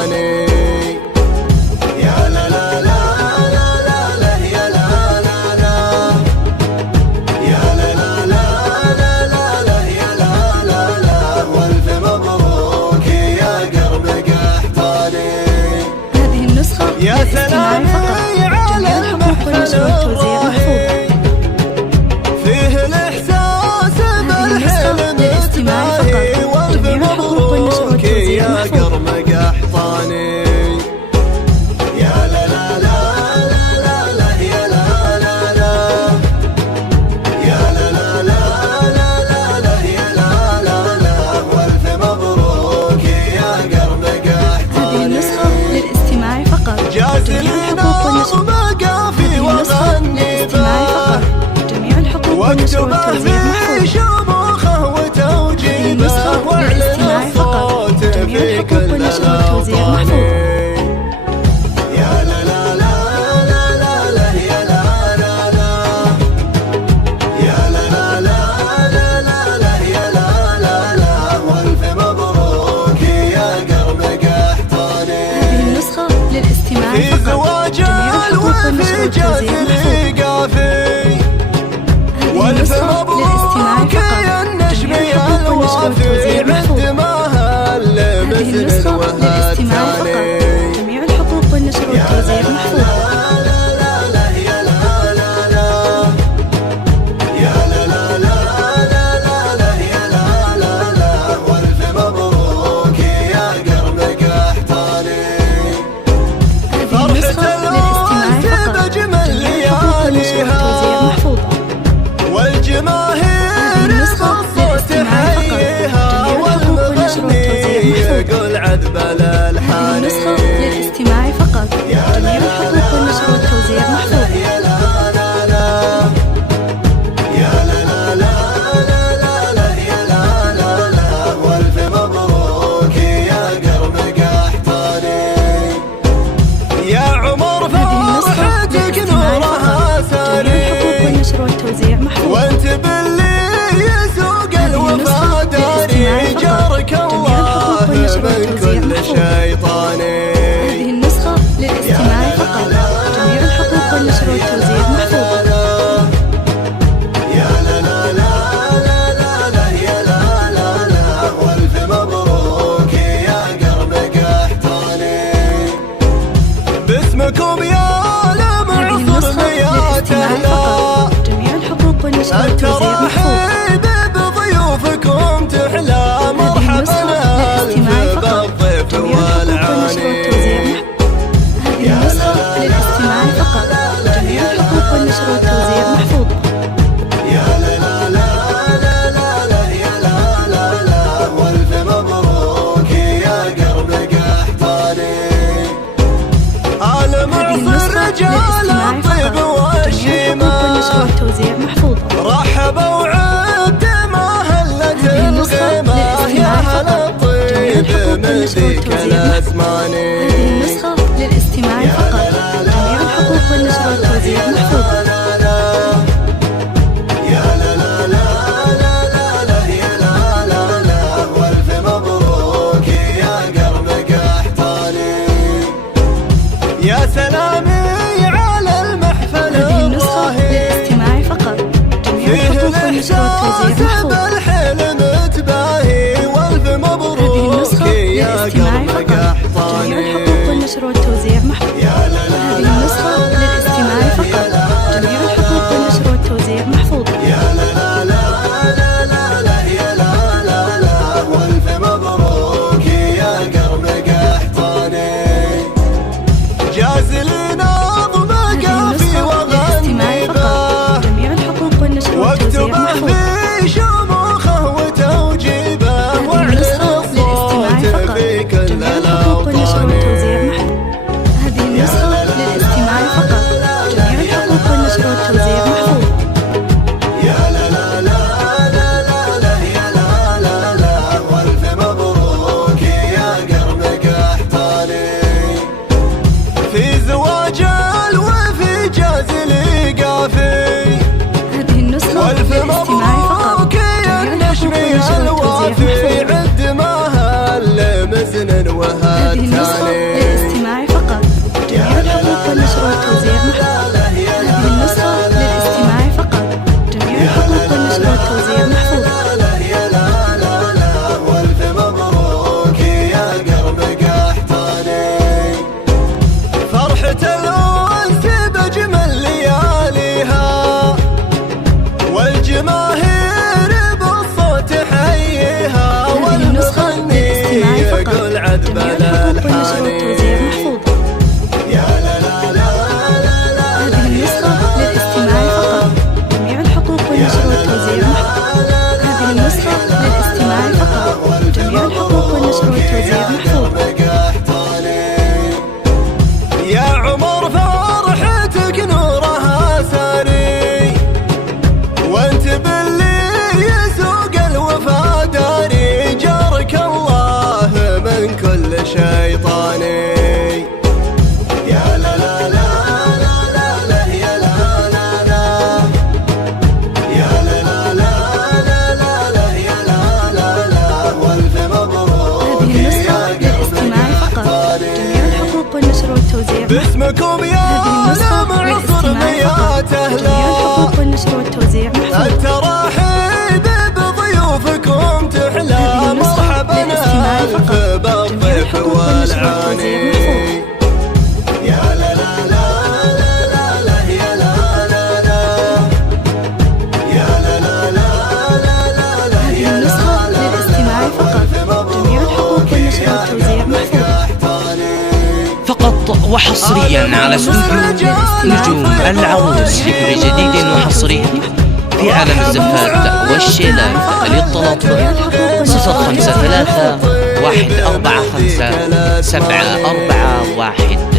قحطاني. يا لا لا لا لا لا لا يا لا لا لا يا لا لا لا لا لا لا يا لا لا لا والف مبروك يا قرب قحطاني. هذه النسخة يا سلام على المحفل الراهي فيه الإحساس بالحلم تباهي والف مبروك يا قرب قحطاني. يا لا لا لا لا لا لا يا لا لا لا يا لا لا لا لا لا لا يا لا لا لا والف مبروك يا قرب قحطاني. هذه النسخة للاستماع فقط. جازلين مقافي وغني به جميع الحقوق والنشر والتوزيع في شموخه وتوجيبه واعلن الصوت في كل الأوطان. يا لا لا لا لا لا لا يا لا لا لا يا لا لا لا لا لا لا يا لا لا لا والف مبروك يا قرب قحطاني. هذه النسخة للاستماع في فقط. زواج الوفي جازلي قافي والف مبروك يا النجم يا الوافي عد ما هالمثل وهالتالي. جميع الحقوق والنشر والتوزيع محفوظ. والجماهير صوت حيها والمغني يقول عذب الالحان. النسخة للاستماع فقط. جميع الحقوق والنشر والتوزيع محفوظ. يا لا لا لا يا لا لا لا لا لا لا يا لا لا لا والف مبروك يا قرب قحطاني. يا عمر فرحتك نورها ساري وانت باللي يسوق الوفا داري جارك الله من كل شيطاني. هذه النسخة للاستماع فقط. جميع الحقوق والنشر والتوزيع محفوظ. يا لا لا لا لا لا لا يا لا لا لا والف مبروك يا قرب قحطاني. باسمكم يا لمعصر ميات اهلا الترحيب بضيوفكم تحلى مرحبا الف بالضيف والعاني. هذه النسخة للاستماع فقط. جميع الحقوق والنشر والتوزيع محفوظة. يا لا لا لا لا لا لا يا لا لا لا والف مبروك يا قرب قحطاني. المعصر رجال الطيب والشيمة رحبوا وعد ما هلت الغيمة يا هل الطيب من ذيك الأزمان. هذه النسخة للاستماع فقط. جميع الحقوق والنشر والتوزيع محفوظة. يا لا لا لا لا لا لا يا لا لا لا والف مبروك يا قرب قحطاني. يا سلامي على المحفل الراهي فيه الإحساس بالحلم تباهي والف مبروك يا قرب قحطاني. جميع الحقوق والنشر والتوزيع محفوظ. هذه النسخة للاستماع فقط. جميع الحقوق والنشر والتوزيع محفوظة. يا لا لا لا لا لا لا يا لا لا لا والف مبروك يا قرب قحطاني. جازلين مقافي وغني به جميع الحقوق والنشر والتوزيع محفوظ. واكتبه في البلد الحاني. يا لا لا لا لا لا هذه النسخة للاستماع فقط. جميع الحقوق والنشر والتوزيع محفوظ. هذه النسخة للاستماع فقط. جميع الحقوق والنشر والتوزيع محفوظ. يا عمر فرحتك نورها ساري، وانت باللي يسوق الوفا داري، جارك الله من كل شيطاني. يا لا لا لا لا لا لا يا لا لا لا، يا لا لا لا لا لا لا يا لا لا لا، والف مبروك. هذه النسخة للاستماع فقط. جميع الحقوق والنشر والتوزيع محفوظ. باسمكم يا معصر ميات جميع أهلا، الحقوق والنشر والتوزيع محفوظ. التراحيب بضيوفكم تحلى، مرحبا ألف بالضيف والعاني. يا لا لا لا لا لا لا يا لا لا لا، يا لا لا لا لا لا لا هذه يا النسخة للاستماع فقط. جميع الحقوق والنشر والتوزيع محفوظ. فقط وحصريا على استوديو نجوم العروس لكل جديد وحصري في عالم الزفات والشيلات. للتواصل 053 145 741.